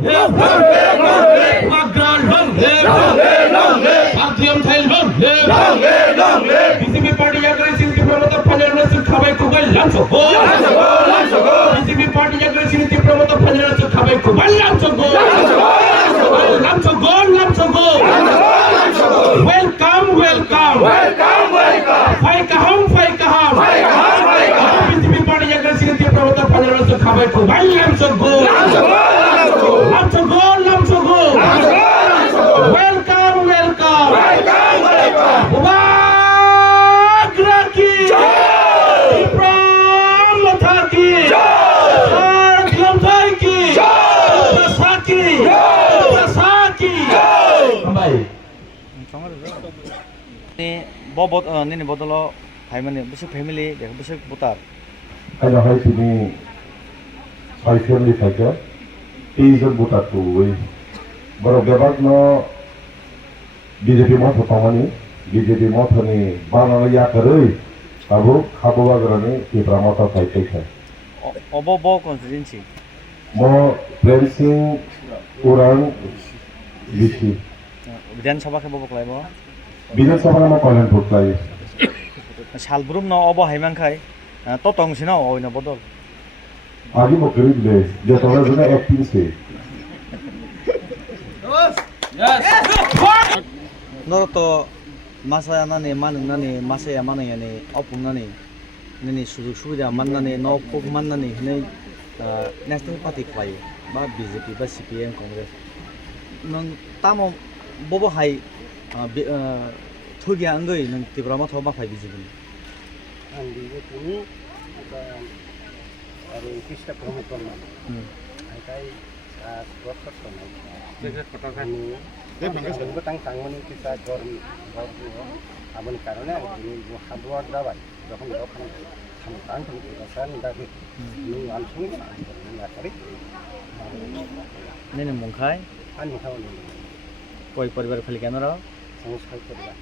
Bagran Partiam Thai BJP party aggressive Promoter Panel Kabai Kubai Lanso BJP party aggressive Promoter Panel Kabai Kubai Lanso Welcome Faikaham BJP party aggressive Promoter Panel Kabai Kubai Lanso Welcome Wagraki Pramotaki Partiam Thai ki Saki Baik Ini bobot ini botolo hai mane besok family দেখো besok botar Ada hai sini hai family থাকে এইজন voter তো ওই বড় ব্যাপার ন BJP মত পাওয়ানি BJP মত হনি বানানো ইয়া করে তাবো খাবো বাগরানি কেবরা মত পাইতে খায় obo bo constituency ম প্রেম সিং উরাং বিসি বিধানসভা কে bobo klaibo বিধানসভা নামা কল্যাণ ভোটলাই salbrum no obo haimangkai totong sino oina bodol আগে বকরি দিলে যে তোমরা জন্য অ্যাক্টিং সে noroto masaya nani manung nani masaya manung yani opung nani nani sujug subida mannani no pok mannani nei national party klai ba BJP ba CPM congress nang tamo bobo hai thugia angoi nang tibrama thoba phai BJP andi ini ada kisah promotor mana? Hai proses mana? Proses kotoran. Ini tang mana kita jor aman karena ini hadwa dapat. Jangan dokan sampan kesan dari ini langsung nggak tarik. nene mungkai Ani tahu ni. koi paribar khali kenara Sangat sekali.